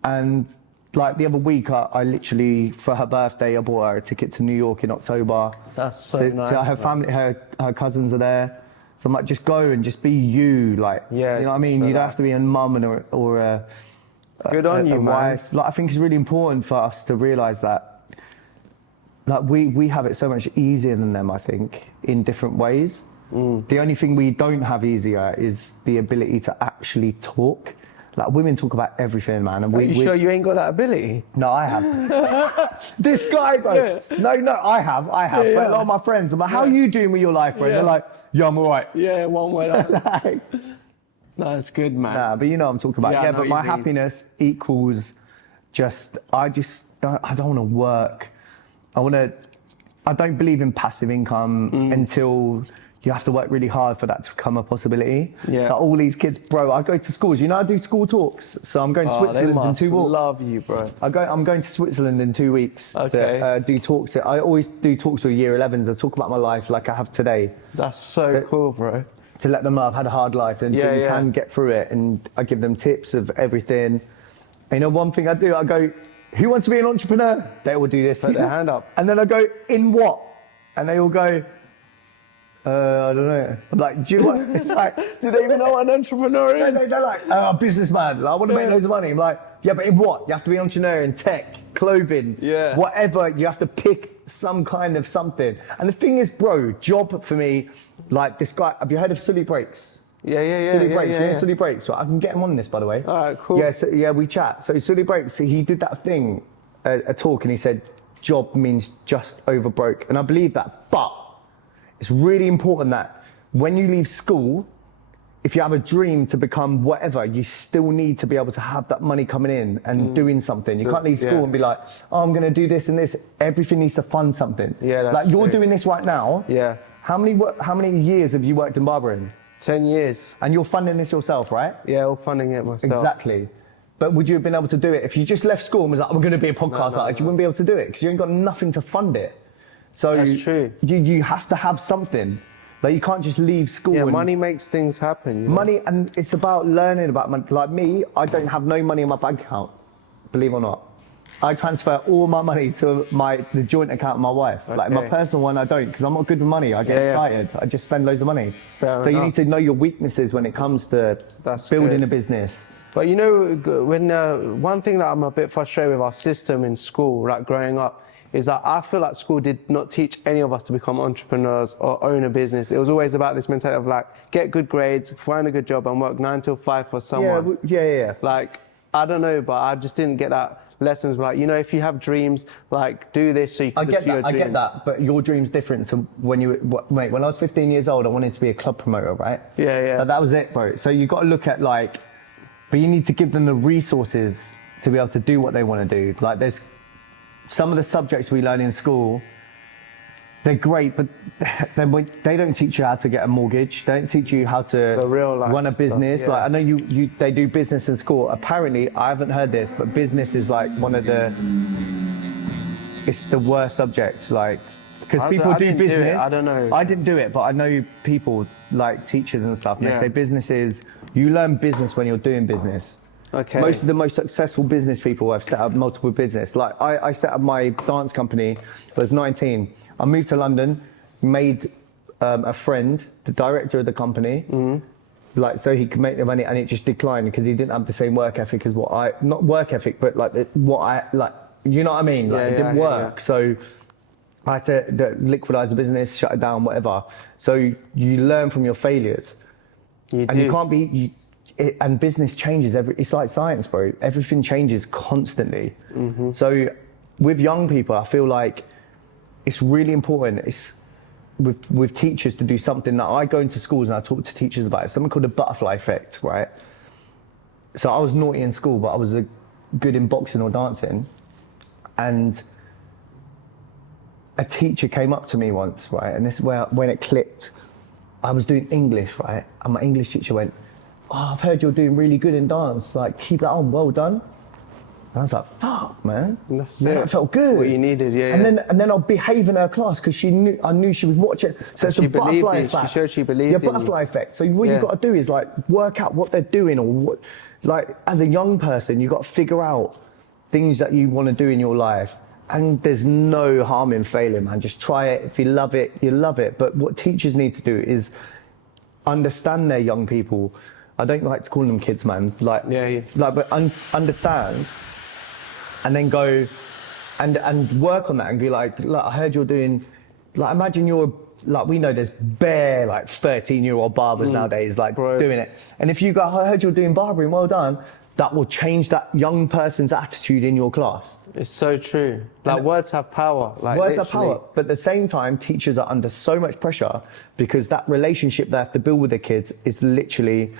and like the other week, I literally, for her birthday, I bought her a ticket to New York in October. That's so nice. So her family, her cousins are there. So I'm like, just go and just be you, like, you know what I mean? You don't have to be a mum or a Good on you, wife. Like, I think it's really important for us to realise that, like, we have it so much easier than them, I think, in different ways. The only thing we don't have easier is the ability to actually talk. Like, women talk about everything, man. And Are you sure you ain't got that ability? No, I have. This guy, bro. Yeah. No, I have. Yeah, but a lot of my friends, I'm like, how are you doing with your life, bro? They're like, yeah, I'm all right. Yeah, one way. Like, no, it's good, man. Nah, but you know what I'm talking about. Yeah, but my happiness equals just, I don't want to work. I don't believe in passive income until you have to work really hard for that to become a possibility. Yeah. Like all these kids, bro, I go to schools. You know, I do school talks. So I'm going to Switzerland in 2 weeks. Love you, bro. I'm going to Switzerland in 2 weeks to do talks. I always do talks with year 11s. I talk about my life like I have today. That's so cool, bro. To let them know I've had a hard life and you can get through it. And I give them tips of everything. And you know, one thing I do, I go, who wants to be an entrepreneur? They all do this. Put their hand up. And then I go, in what? And they all go, I don't know. I'm like, do you want, like, do they even know what an entrepreneur is? They're like, oh, businessman. Like, I want to make loads of money. I'm like, yeah, but in what? You have to be an entrepreneur in tech, clothing, whatever. You have to pick some kind of something. And the thing is, bro, job for me, like this guy, have you heard of Sully Breaks? Sully Breaks, you know Sully Breaks? So I can get him on this, by the way. All right, cool. Yeah, we chat. So Sully Breaks, he did that thing, a talk, and he said, job means just over broke. And I believe that, but it's really important that when you leave school, if you have a dream to become whatever, you still need to be able to have that money coming in and doing something. You can't leave school and be like, oh, I'm going to do this and this. Everything needs to fund something. Yeah, like you're doing this right now. Yeah. How many years have you worked in barbering? 10 years. And you're funding this yourself, right? Yeah, all funding it myself. Exactly. But would you have been able to do it if you just left school and was like, I'm going to be a podcaster? You wouldn't be able to do it because you ain't got nothing to fund it. So that's true. You have to have something. Like you can't just leave school. Yeah, and money makes things happen. You know? money, and it's about learning about money. Like me, I don't have no money in my bank account, believe it or not. I transfer all my money to the joint account of my wife. Like my personal one, I don't, because I'm not good with money. I get excited. I just spend loads of money. So you need to know your weaknesses when it comes to building a business. But you know, when one thing that I'm a bit frustrated with our system in school, like growing up, is that I feel like school did not teach any of us to become entrepreneurs or own a business. It was always about this mentality of like, get good grades, find a good job and work 9 till 5 for someone. Yeah. Like, I don't know, but I just didn't get that lessons. Like, you know, if you have dreams, like do this so you can pursue your dreams. I get that, but your dream's different to when mate, when I was 15 years old, I wanted to be a club promoter, right? Yeah. But that was it, bro. So you got to look at like, but you need to give them the resources to be able to do what they want to do. Like there's some of the subjects we learn in school, they're great, but they don't teach you how to get a mortgage. They don't teach you how to run a business. Stuff, yeah. Like I know they do business in school. Apparently, I haven't heard this, but business is like it's the worst subject. Like because people do business. I don't know. I didn't do it, but I know people like teachers and stuff. And they say business is you learn business when you're doing business. Okay. Most of the most successful business people have set up multiple business. Like I set up my dance company. I was 19. I moved to London, made a friend, the director of the company, like so he could make the money, and it just declined because he didn't have the same work ethic as not work ethic, but like you know what I mean? Like it didn't work. So I had to liquidize the business, shut it down, whatever. So you learn from your failures. You can't be. And business changes it's like science, bro. Everything changes constantly. So with young people, I feel like it's really important. It's with teachers to do something that I go into schools and I talk to teachers about. It's something called the butterfly effect, right? So I was naughty in school, but I was good in boxing or dancing. And a teacher came up to me once, right? And this is when it clicked. I was doing English, right? And my English teacher went, "Oh, I've heard you're doing really good in dance. Like, keep that on. Well done." And I was like, "Fuck, man." That felt good. What you needed, And then I'll behave in her class because I knew she was watching. So it's a butterfly effect. She showed she believed in you. Butterfly effect. So what you've got to do is like work out what they're doing, or what, like as a young person, you've got to figure out things that you want to do in your life. And there's no harm in failing, man. Just try it. If you love it, you love it. But what teachers need to do is understand their young people. I don't like to call them kids, man. But understand, and then go and work on that and be like, look, I heard you're doing, like, imagine you're, like, we know there's bare, like, 13-year-old barbers nowadays, like, doing it. And if you go, I heard you're doing barbering, well done, that will change that young person's attitude in your class. It's so true. Like, words have power. Like, words have power. But at the same time, teachers are under so much pressure because that relationship they have to build with the kids is literally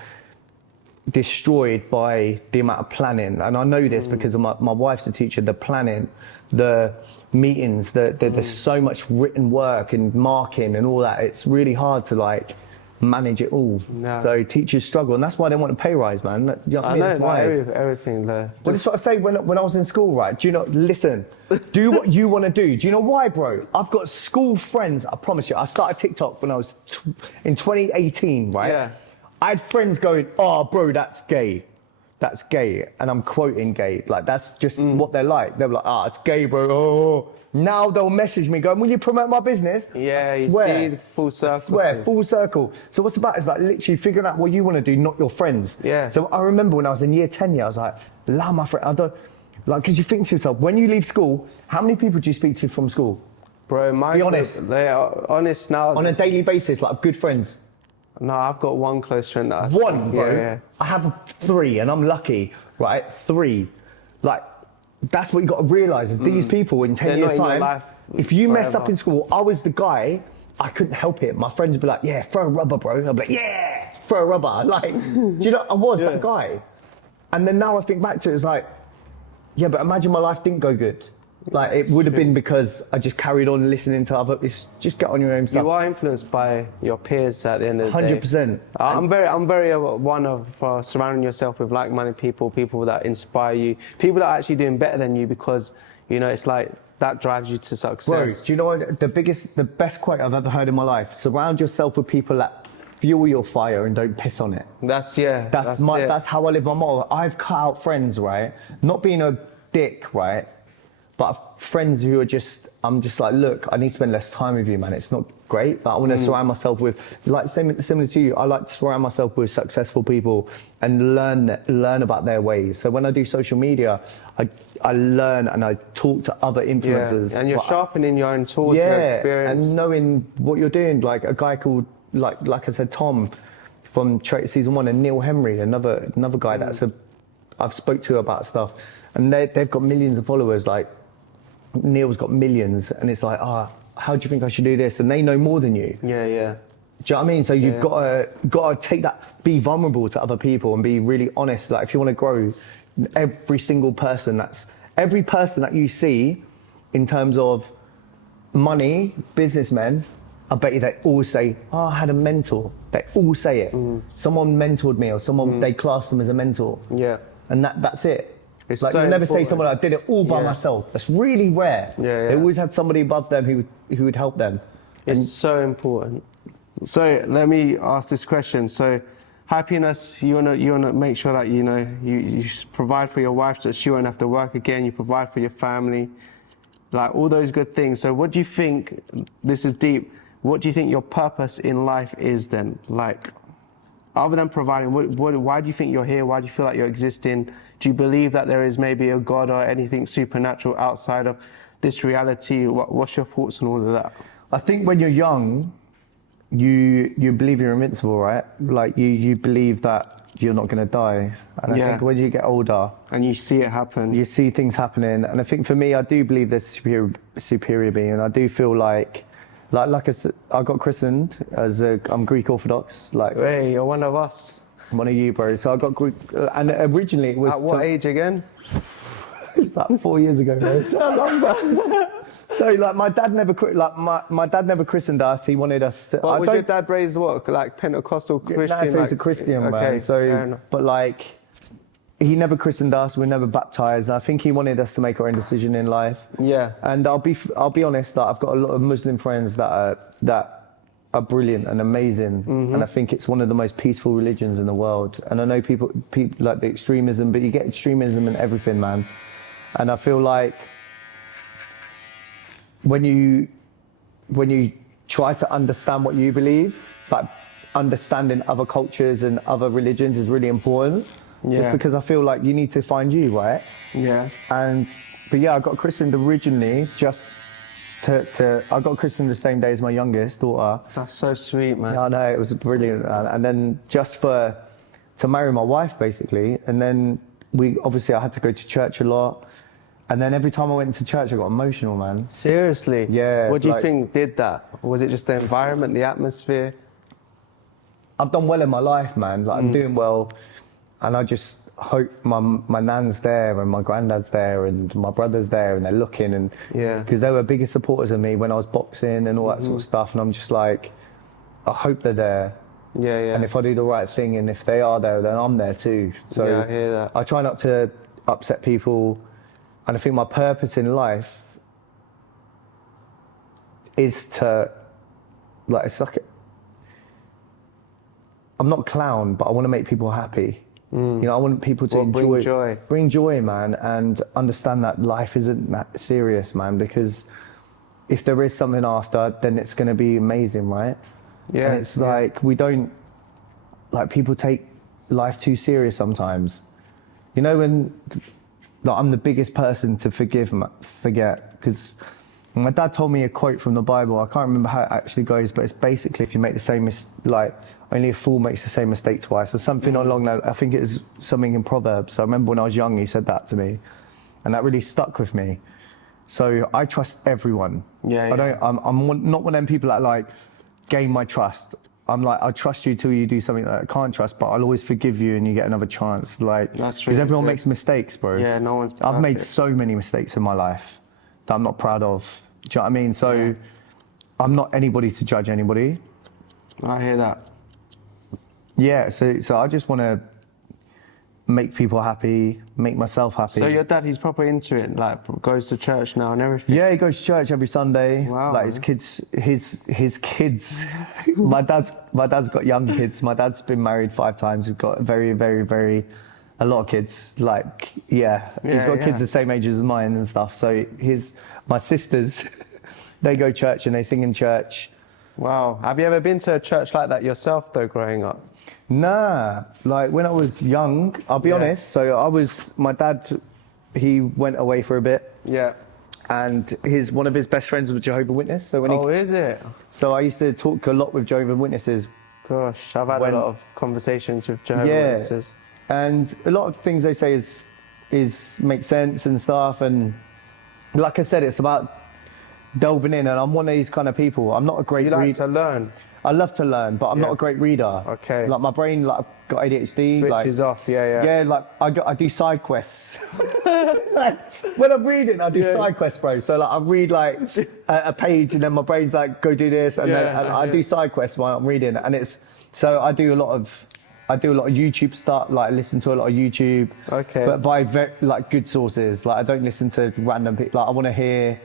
destroyed by the amount of planning. And I know this because of my wife's a teacher. The planning, the meetings, there's so much written work and marking and all that. It's really hard to like manage it all. No. So teachers struggle, and that's why they want a pay rise, man. You know what I mean? That's why everything there. Well, that's what I say when I was in school, right? Do you know? Listen, do what you want to do. Do you know why, bro? I've got school friends. I promise you. I started TikTok when I was in 2018, right? Yeah. I had friends going, "Oh, bro, that's gay. That's gay." And I'm quoting gay. Like, that's just what they're like. They're like, "Ah, it's gay, bro." Oh. Now they'll message me going, "Will you promote my business?" Yeah, I swear, you see, full circle. I swear, full circle. So what's about is like literally figuring out what you want to do, not your friends. Yeah. So I remember when I was in year 10, I was like, "La, my friend, I don't," like, because you think to yourself, when you leave school, how many people do you speak to from school? Bro, be honest. They are honest now. On a daily basis, like good friends. No, I've got one close friend. One, bro. Yeah. I have 3, and I'm lucky, right? 3. Like, that's what you got to realise is these people in 10 years' time, if you mess up in school, I was the guy, I couldn't help it. My friends would be like, "Yeah, throw a rubber, bro." I'd be like, "Yeah, throw a rubber." Like, do you know, I was that guy. And then now I think back to it, it's like, yeah, but imagine my life didn't go good. Like, it would have been because I just carried on listening to other. It's just get on your own stuff. You are influenced by your peers at the end of the day. 100%. I'm very one of surrounding yourself with like-minded people that inspire you, people that are actually doing better than you, because you know it's like that drives you to success. Bro, do you know what the best quote I've ever heard in my life? Surround yourself with people that fuel your fire and don't piss on it. That's how I live my motto. I've cut out friends, right? Not being a dick, right? But friends who are I'm just like, look, I need to spend less time with you, man. It's not great, but I want to surround myself with, like, similar to you, I like to surround myself with successful people and learn about their ways. So when I do social media, I learn and I talk to other influencers. Yeah. And you're sharpening your own tools, your experience. And knowing what you're doing. Like a guy called, like I said, Tom from Traitors season 1, and Neil Henry, another guy I've spoke to about stuff, and they've got millions of followers. Like Neil's got millions, and it's like, how do you think I should do this? And they know more than you. Yeah. Do you know what I mean? So you've got to take that, be vulnerable to other people, and be really honest. Like if you want to grow, every person that you see, in terms of money, businessmen, I bet you they all say, I had a mentor. They all say it. Someone mentored me, or someone they class them as a mentor. Yeah. And that's it. It's like so you never important. say someone, I did it all by myself. That's really rare. Yeah. They always had somebody above them who would help them. It's so important. So let me ask this question. So happiness, you wanna make sure that you provide for your wife so that she won't have to work again. You provide for your family, like all those good things. So what do you think? This is deep. What do you think your purpose in life is then? Like, other than providing, why do you think you're here? Why do you feel like you're existing? Do you believe that there is maybe a God or anything supernatural outside of this reality? What's your thoughts on all of that? I think when you're young, you believe you're invincible, right? Like you believe that you're not going to die. And I think when you get older, and you see it happen, you see things happening. And I think for me, I do believe there's superior being, and I do feel like I said, I got christened as I'm Greek Orthodox. Like, hey, you're one of us. I'm one of you, bro. So I got Greek, and originally it was. At what age again? It was like 4 years ago, bro. So long back. So like my dad never christened us. He wanted us to. But was your dad raised what, like Pentecostal Christian? No, so he's a Christian, man. Okay, So, but like, he never christened us. We never baptized. I think he wanted us to make our own decision in life. Yeah. And I'll be honest, that I've got a lot of Muslim friends that are brilliant and amazing. And I think it's one of the most peaceful religions in the world. And I know people like the extremism, but you get extremism in everything, man. And I feel like when you try to understand what you believe, like understanding other cultures and other religions is really important. Yeah. Just because I feel like you need to find you, right? Yeah. But yeah, I got christened originally I got christened the same day as my youngest daughter. That's so sweet, man. Yeah, I know, it was brilliant. And then just to marry my wife, basically. And then I had to go to church a lot. And then every time I went to church, I got emotional, man. Seriously? Yeah. What do you think did that? Was it just the environment, the atmosphere? I've done well in my life, man. Like I'm doing well. And I just hope my nan's there and my granddad's there and my brother's there and they're looking, and because they were biggest supporters of me when I was boxing and all that sort of stuff. And I'm just like, I hope they're there. Yeah. And if I do the right thing and if they are there, then I'm there too. So yeah, I hear that. I try not to upset people. And I think my purpose in life is to, like, I'm not a clown, but I want to make people happy. You know, I want people to bring joy, man, and understand that life isn't that serious, man, because if there is something after, then it's going to be amazing, right? Yeah. And it's like, people take life too serious sometimes. You know, when I'm the biggest person to forget, because my dad told me a quote from the Bible. I can't remember how it actually goes, but it's basically, if you make the same only a fool makes the same mistake twice, or something along that. I think it was something in Proverbs. I remember when I was young, he said that to me, and that really stuck with me. So I trust everyone. I'm not one of them people that like gain my trust. I'm like, I'll trust you till you do something that I can't trust, but I'll always forgive you and you get another chance. Like, because everyone makes mistakes, bro. Yeah, no one's perfect. I've made so many mistakes in my life that I'm not proud of. Do you know what I mean? So I'm not anybody to judge anybody. I hear that. Yeah, so I just want to make people happy, make myself happy. So your dad, he's proper into it, like goes to church now and everything. Yeah, he goes to church every Sunday. Wow. Like his kids. my dad's got young kids. My dad's been married 5 times. He's got a lot of kids. Like, he's got kids the same age as mine and stuff. So my sisters, they go to church and they sing in church. Wow. Have you ever been to a church like that yourself though, growing up? Nah, like when I was young, I'll be honest. So my dad, he went away for a bit. Yeah. And one of his best friends was a Jehovah's Witness. So is it? So I used to talk a lot with Jehovah's Witnesses. Gosh, I've had a lot of conversations with Jehovah's Witnesses. And a lot of things they say is make sense and stuff. And like I said, it's about delving in. And I'm one of these kind of people. I'm not a great reader. You like to learn? I love to learn, but I'm not a great reader. Okay. Like my brain, like I've got ADHD. Switches off, Yeah, like I do side quests. Like, when I'm reading, I do side quests, bro. So like I read like a page, and then my brain's like, go do this, and then I do side quests while I'm reading, and I do a lot of YouTube stuff, like listen to a lot of YouTube. Okay. But by like good sources. Like I don't listen to random people. Like I want to hear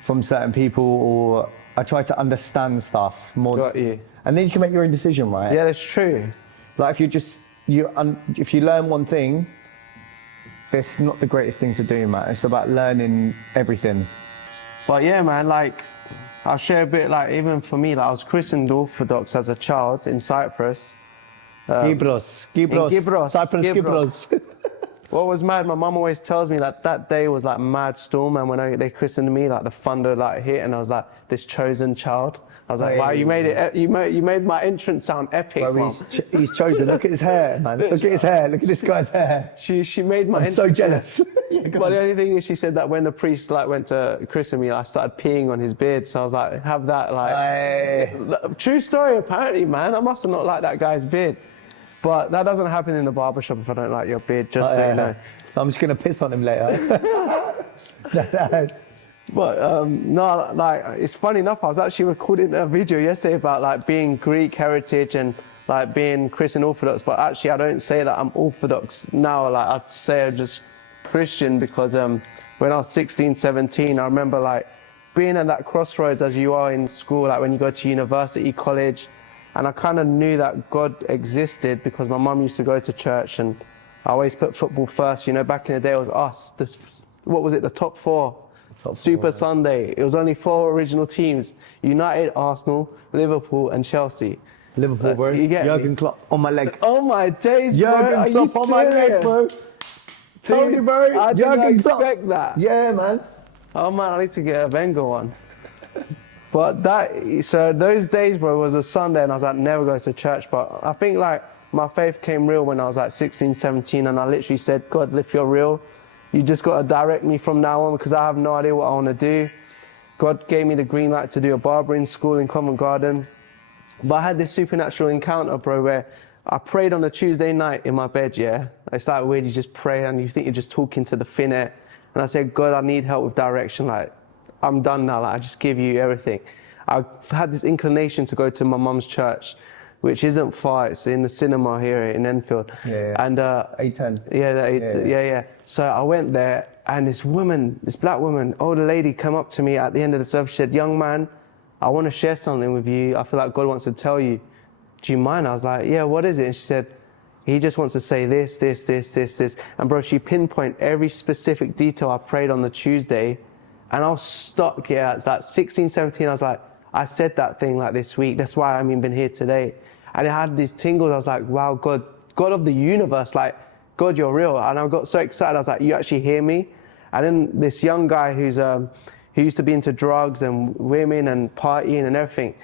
from certain people, or I try to understand stuff more. Got you. And then you can make your own decision, right? Yeah, that's true. Like if you learn one thing, it's not the greatest thing to do, man. It's about learning everything. But yeah, man, like I'll share a bit. Like even for me, like I was christened Orthodox as a child in Cyprus. Cyprus, Cyprus. What was mad, my mum always tells me that day was like mad storm, and when they christened me, like the thunder like hit, and I was like this chosen child. I was like, wow, you made it. You made my entrance sound epic. Bro, he's chosen. Look at his hair, man. Look at his hair. Look at this guy's hair. She made my. I'm so jealous. But the only thing is, she said that when the priest like went to christen me, I started peeing on his beard. So I was like, have that like. True story, apparently, man. I must have not liked that guy's beard. But that doesn't happen in the barbershop if I don't like your beard, just so you know. So I'm just going to piss on him later. But no, like it's funny enough, I was actually recording a video yesterday about like being Greek heritage and like being Christian Orthodox, but actually I don't say that I'm Orthodox now. Like I'd say I'm just Christian because when I was 16, 17, I remember like being at that crossroads as you are in school, like when you go to university, college. And I kind of knew that God existed because my mum used to go to church, and I always put football first. You know, back in the day it was us. What was it? The top 4. Super Sunday. It was only 4 original teams: United, Arsenal, Liverpool, and Chelsea. Liverpool, bro. You get Jurgen Klopp on my leg. Oh my days, bro. Jurgen Klopp on my leg, bro. Told you, bro. I didn't expect that. Yeah, man. Oh man, I need to get a Wenger one. But so those days, bro, was a Sunday, and I was like, never go to church. But I think like my faith came real when I was like 16, 17, and I literally said, God, if you're real, you just got to direct me from now on, because I have no idea what I want to do. God gave me the green light to do a barbering school in Covent Garden. But I had this supernatural encounter, bro, where I prayed on a Tuesday night in my bed, yeah. It's like weird, you just pray and you think you're just talking to the thin air. And I said, God, I need help with direction. Like, I'm done now, like I just give you everything. I've had this inclination to go to my mum's church, which isn't far. It's in the cinema here in Enfield. Yeah. And 810. Yeah. So I went there, and this black woman, older lady, came up to me at the end of the service. She said, "Young man, I want to share something with you. I feel like God wants to tell you. Do you mind?" I was like, "Yeah, what is it?" And she said, "He just wants to say this, this, this, this, this." And bro, she pinpointed every specific detail I prayed on the Tuesday. And I was stuck, yeah. It's like 16, 17. I was like, I said that thing like this week. That's why I've been here today. And it had these tingles. I was like, wow, God of the universe, like, God, you're real. And I got so excited. I was like, you actually hear me? And then this young guy who used to be into drugs and women and partying and everything,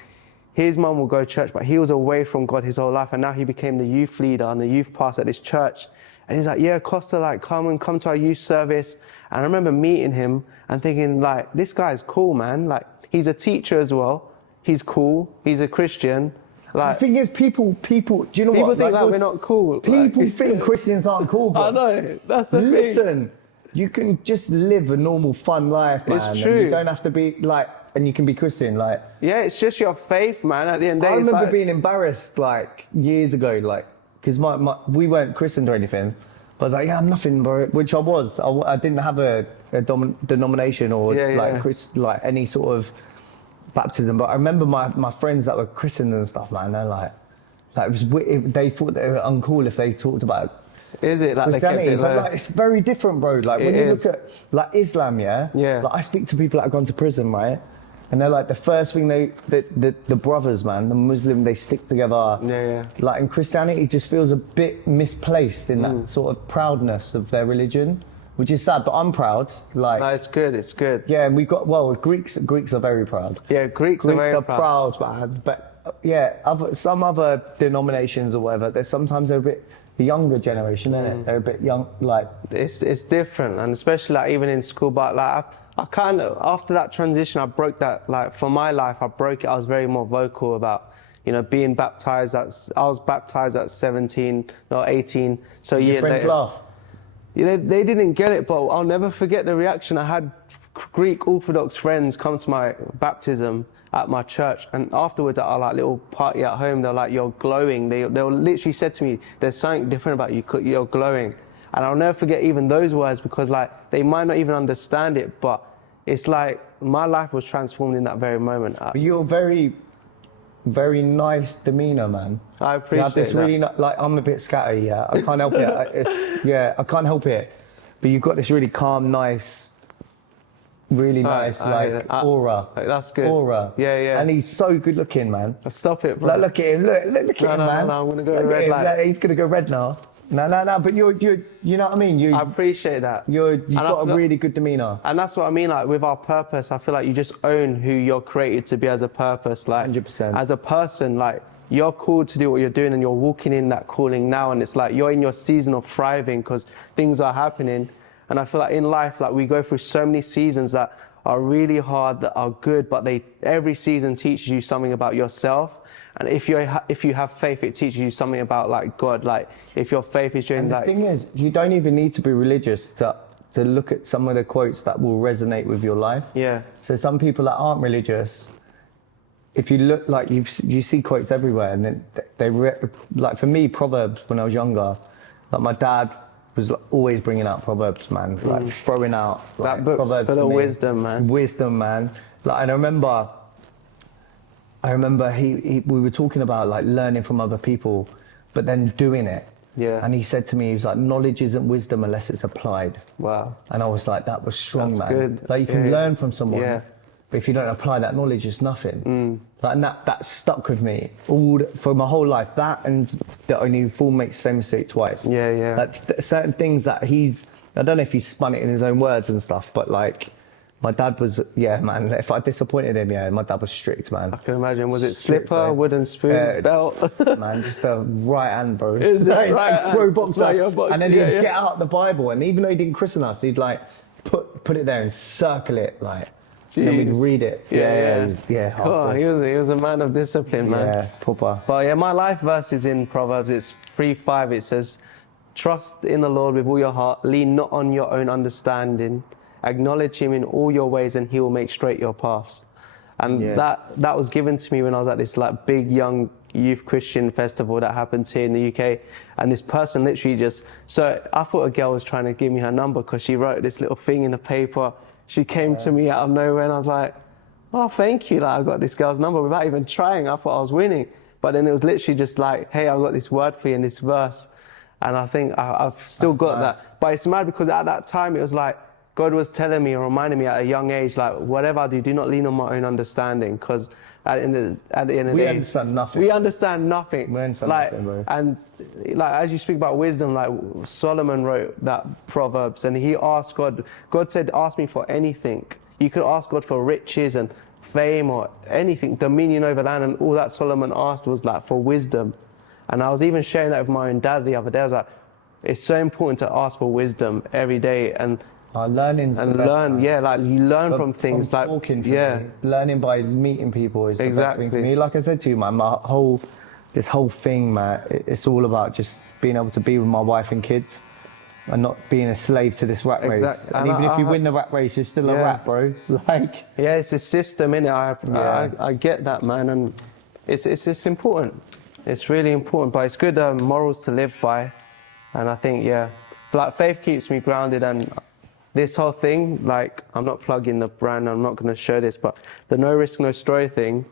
his mum will go to church, but he was away from God his whole life. And now he became the youth leader and the youth pastor at this church. And he's like, yeah, Costa, like, come to our youth service. And I remember meeting him and thinking, like, this guy's cool, man. Like, he's a teacher as well. He's cool. He's a Christian. Like, the thing is, people, do you know people what? People think like we're not cool. People think Christians aren't cool, bro. I know. That's the thing. Listen, you can just live a normal, fun life, man. It's true. And you don't have to be like, and you can be Christian, like. Yeah, it's just your faith, man. At the end of the day, I remember being embarrassed, like, years ago, like, because we weren't christened or anything. But I was like, yeah, I'm nothing, bro. Which I was. I didn't have a denomination or like any sort of baptism. But I remember my friends that were christened and stuff, man. They're like it was they thought they were uncool if they talked about. Is it like Christianity? they kept it but like it's very different, bro. Like when you look at like Islam, yeah. Like I speak to people that have gone to prison, right? And they're like the first thing the brothers, man, the Muslim, they stick together. Like in Christianity, just feels a bit misplaced in that sort of proudness of their religion, which is sad. But I'm proud. Like no, it's good. It's good. Yeah, and we've got Greeks are very proud. Yeah, Greeks are very proud, man. But yeah, some other denominations or whatever, they're a bit. The younger generation, innit? They're a bit young, like it's different, and especially like even in school. But like I kind of after that transition, I broke that. Like for my life, I broke it. I was very more vocal about, you know, being baptized. I was baptized at 17, not 18. So your friends laugh. Yeah, they didn't get it, but I'll never forget the reaction. I had Greek Orthodox friends come to my baptism at my church, and afterwards at our like little party at home, they're like, "You're glowing." They literally said to me, "There's something different about you. You're glowing." And I'll never forget even those words, because like they might not even understand it, but it's like my life was transformed in that very moment. But you're very, very nice demeanor, man. I appreciate you have this that. Really like I'm a bit scatty, yeah. I can't help it. I can't help it. But you've got this really calm, nice. Really nice, aura. That's good. Aura. Yeah. And he's so good looking, man. Stop it, bro. Like, look at him. Look at him, man. No, I'm gonna go red light. He's gonna go red now. No. But you know what I mean. I appreciate that. You've got a really good demeanor. And that's what I mean. Like with our purpose, I feel like you just own who you're created to be as a purpose. Like 100%. As a person, like you're called to do what you're doing, and you're walking in that calling now. And it's like you're in your season of thriving because things are happening. And I feel like in life, like we go through so many seasons that are really hard, that are good, but every season teaches you something about yourself. And if you have faith, it teaches you something about like God. Like if your faith is doing like. The thing is, you don't even need to be religious to look at some of the quotes that will resonate with your life. Yeah. So some people that aren't religious, if you look, like you see quotes everywhere, and then like for me, Proverbs when I was younger, like my dad was always bringing out Proverbs, man. Like throwing out like, that book's Proverbs full of wisdom, man. Wisdom, man. Like, and I remember we were talking about like learning from other people, but then doing it. Yeah. And he said to me, he was like, knowledge isn't wisdom unless it's applied. Wow. And I was like, that was strong, that's man. Good. Like you can learn from someone. Yeah. But if you don't apply that knowledge, it's nothing. Like, and that stuck with me for my whole life. That and that only fool makes the same mistake twice. Yeah. Like certain things that I don't know if he spun it in his own words and stuff, but like my dad was, man, if I disappointed him, my dad was strict, man. I can imagine. Was it strict, slipper, wooden spoon, belt? Man, just a right hand, bro. Is it right hand? Boxer. And then he'd get out the Bible, and even though he didn't christen us, he'd like put it there and circle it, like. And then we'd read it. Cool. He was a man of discipline, man. Yeah, proper. But yeah, my life verse is in Proverbs. It's 3:5. It says, "Trust in the Lord with all your heart. Lean not on your own understanding. Acknowledge Him in all your ways, and He will make straight your paths." And that was given to me when I was at this like big young youth Christian festival that happens here in the UK. And this person literally so I thought a girl was trying to give me her number because she wrote this little thing in the paper. She came to me out of nowhere, and I was like, "Oh, thank you. Like, I got this girl's number without even trying. I thought I was winning." But then it was literally just like, "Hey, I've got this word for you in this verse." And I think I've still got that. But it's mad because at that time, it was like, God was telling me and reminding me at a young age, like, whatever I do not lean on my own understanding. Because at the end of the day, we understand nothing. We understand nothing. We understand nothing, bro. And like, as you speak about wisdom, like Solomon wrote that Proverbs, and he asked God said, "Ask me for anything." You could ask God for riches and fame or anything, dominion over land, and all that Solomon asked was like for wisdom. And I was even sharing that with my own dad the other day. I was like, it's so important to ask for wisdom every day and learning's and the best, learn, man. like you learn from things from like talking for me. Learning by meeting people is the best thing for me. Like I said to you, man, this whole thing, man, it's all about just being able to be with my wife and kids and not being a slave to this rat race. And even if you win the rat race, you're still a rat, bro. Like, it's a system, innit? I get that, man, and it's important. It's really important, but it's good morals to live by. And I think, yeah, like faith keeps me grounded. And this whole thing, like, I'm not plugging the brand, I'm not going to show this, but the no risk, no story thing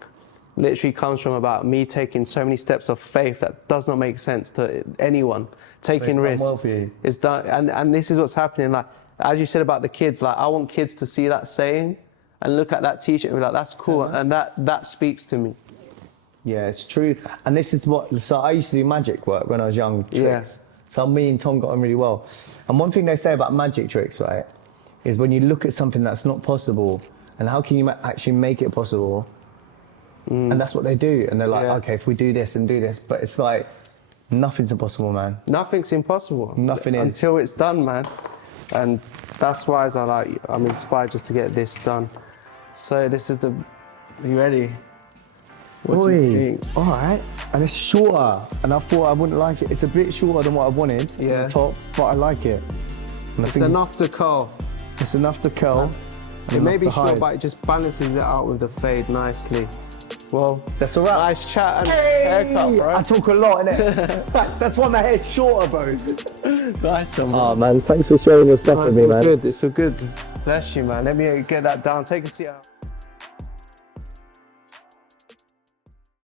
literally comes from about me taking so many steps of faith that does not make sense to anyone. Taking risks. Well for you. It's done, and this is what's happening. Like, as you said about the kids, like, I want kids to see that saying and look at that t-shirt and be like, that's cool. And that speaks to me. Yeah, it's true. And this is what, so I used to do magic work when I was young, tricks. Yeah. So me and Tom got on really well. And one thing they say about magic tricks, right, is when you look at something that's not possible, and how can you actually make it possible? And that's what they do. And they're like, okay, if we do this and do this, but it's like, nothing's impossible, man. Nothing's impossible. Nothing is. Until it's done, man. And that's why I'm inspired just to get this done. So this is are you ready? What do you think? All right. And it's shorter. And I thought I wouldn't like it. It's a bit shorter than what I wanted on the top, but I like it. And It's enough to curl. It's enough to curl. It may be short, but it just balances it out with the fade nicely. Well, that's all right. Nice chat and haircut, bro. I talk a lot, innit? That's why my hair's shorter, bro. Nice one, man. Oh, man, thanks for sharing your stuff with me, man. It's all good. Bless you, man. Let me get that down. Take a seat out.